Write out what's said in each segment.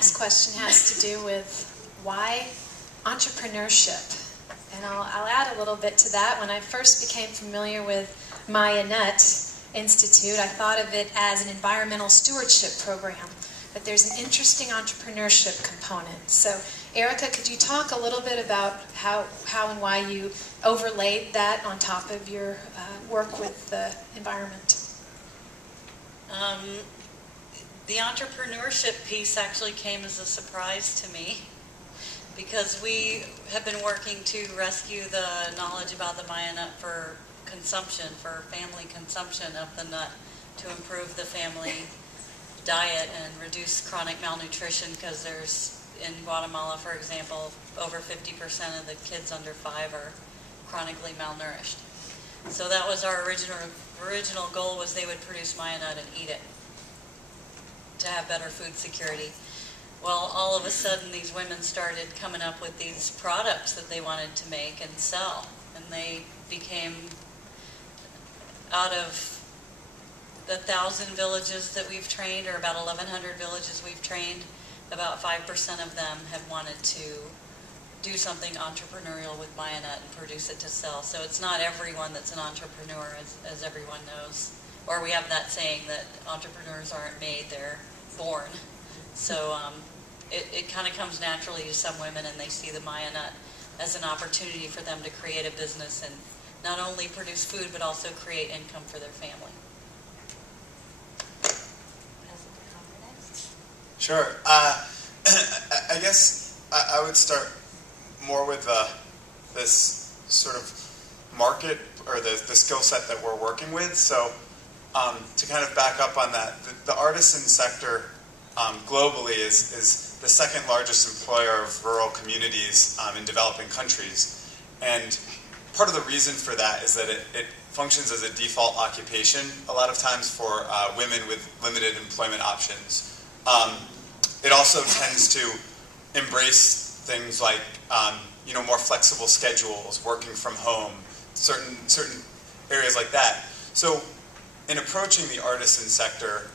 next question has to do with why entrepreneurship. And I'll add a little bit to that. When I first became familiar with Mayanette Institute, I thought of it as an environmental stewardship program. But there's an interesting entrepreneurship component. So, Erica, could you talk a little bit about how and why you overlaid that on top of your work with the environment? The entrepreneurship piece actually came as a surprise to me, because we have been working to rescue the knowledge about the Maya nut for consumption, for family consumption of the nut, to improve the family diet and reduce chronic malnutrition, because there's, in Guatemala, for example, over 50% of the kids under 5 are chronically malnourished. So that was our original goal, was they would produce Maya nut and eat it to have better food security. Well, all of a sudden these women started coming up with these products that they wanted to make and sell, and they became, out of the 1,000 villages that we've trained, or about 1,100 villages we've trained, about 5% of them have wanted to do something entrepreneurial with Maya nut and produce it to sell. So it's not everyone that's an entrepreneur, as everyone knows. Or we have that saying that entrepreneurs aren't made, they're born. So it kind of comes naturally to some women, and they see the Maya nut as an opportunity for them to create a business and not only produce food, but also create income for their family. Sure. I guess I would start more with this sort of market, or the skill set that we're working with. So to kind of back up on that, the artisan sector globally is the second largest employer of rural communities in developing countries. And part of the reason for that is that it functions as a default occupation a lot of times for women with limited employment options. It also tends to embrace things like more flexible schedules, working from home, certain areas like that. So in approaching the artisan sector,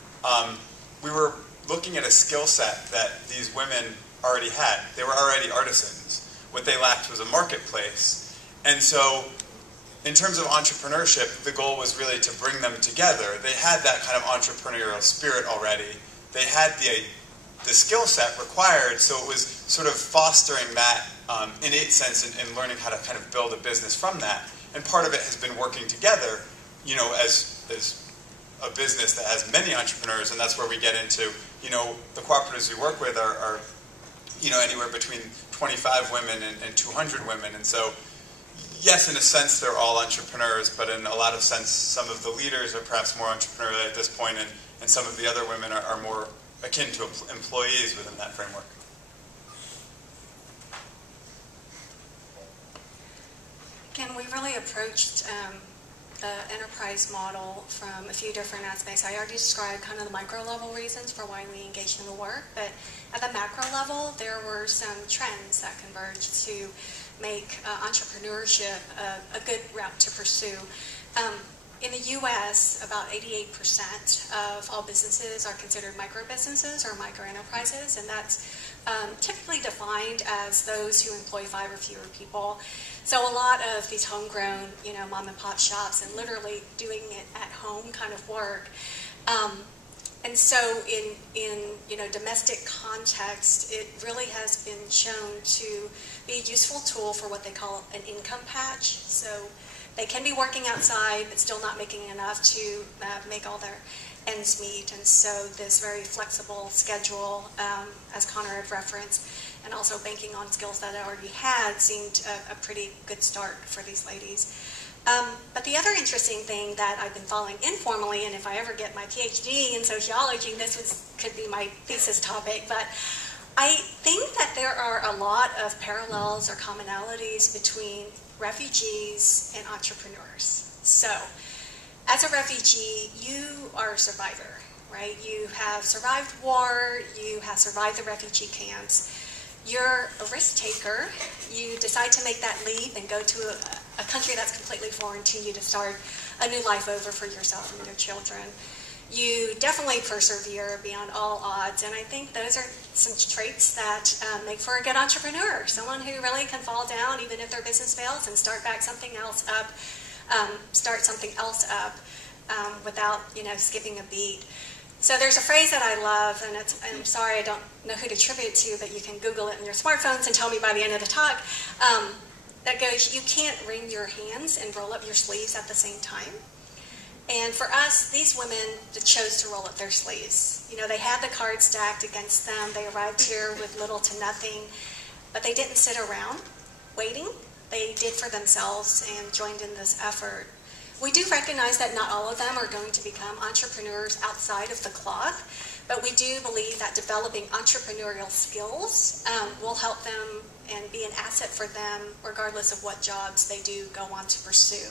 we were looking at a skill set that these women already had. They were already artisans. What they lacked was a marketplace. And so in terms of entrepreneurship, the goal was really to bring them together. They had that kind of entrepreneurial spirit already. They had the skill set required, so it was sort of fostering that innate sense and learning how to kind of build a business from that. And part of it has been working together, as a business that has many entrepreneurs, and that's where we get into, the cooperatives we work with are anywhere between 25 women and 200 women. And so, yes, in a sense, they're all entrepreneurs, but in a lot of sense, some of the leaders are perhaps more entrepreneurial at this point, and some of the other women are more akin to employees within that framework. Again, we really approached the enterprise model from a few different aspects. I already described kind of the micro-level reasons for why we engaged in the work, but at the macro level, there were some trends that converged to make entrepreneurship a good route to pursue. In the U.S., about 88% of all businesses are considered micro-businesses or micro-enterprises, and that's typically defined as those who employ 5 or fewer people. So a lot of these homegrown, mom-and-pop shops and literally doing it at home kind of work. And so in domestic context, it really has been shown to be a useful tool for what they call an income patch. So they can be working outside, but still not making enough to make all their ends meet. And so this very flexible schedule, as Connor had referenced, and also banking on skills that I already had, seemed a pretty good start for these ladies. But the other interesting thing that I've been following informally, and if I ever get my PhD in sociology, this could be my thesis topic, but I think that there are a lot of parallels or commonalities between refugees and entrepreneurs. So, as a refugee, you are a survivor, right? You have survived war, you have survived the refugee camps. You're a risk taker. You decide to make that leap and go to a country that's completely foreign to you to start a new life over for yourself and your children. you definitely persevere beyond all odds. And I think those are some traits that make for a good entrepreneur. Someone who really can fall down even if their business fails and start something else up without, skipping a beat. So there's a phrase that I love, and I'm sorry I don't know who to attribute it to, but you can Google it in your smartphones and tell me by the end of the talk, that goes, you can't wring your hands and roll up your sleeves at the same time. And for us, these women chose to roll up their sleeves. They had the cards stacked against them. They arrived here with little to nothing, but they didn't sit around waiting. They did for themselves and joined in this effort. We do recognize that not all of them are going to become entrepreneurs outside of the cloth, but we do believe that developing entrepreneurial skills will help them and be an asset for them regardless of what jobs they do go on to pursue.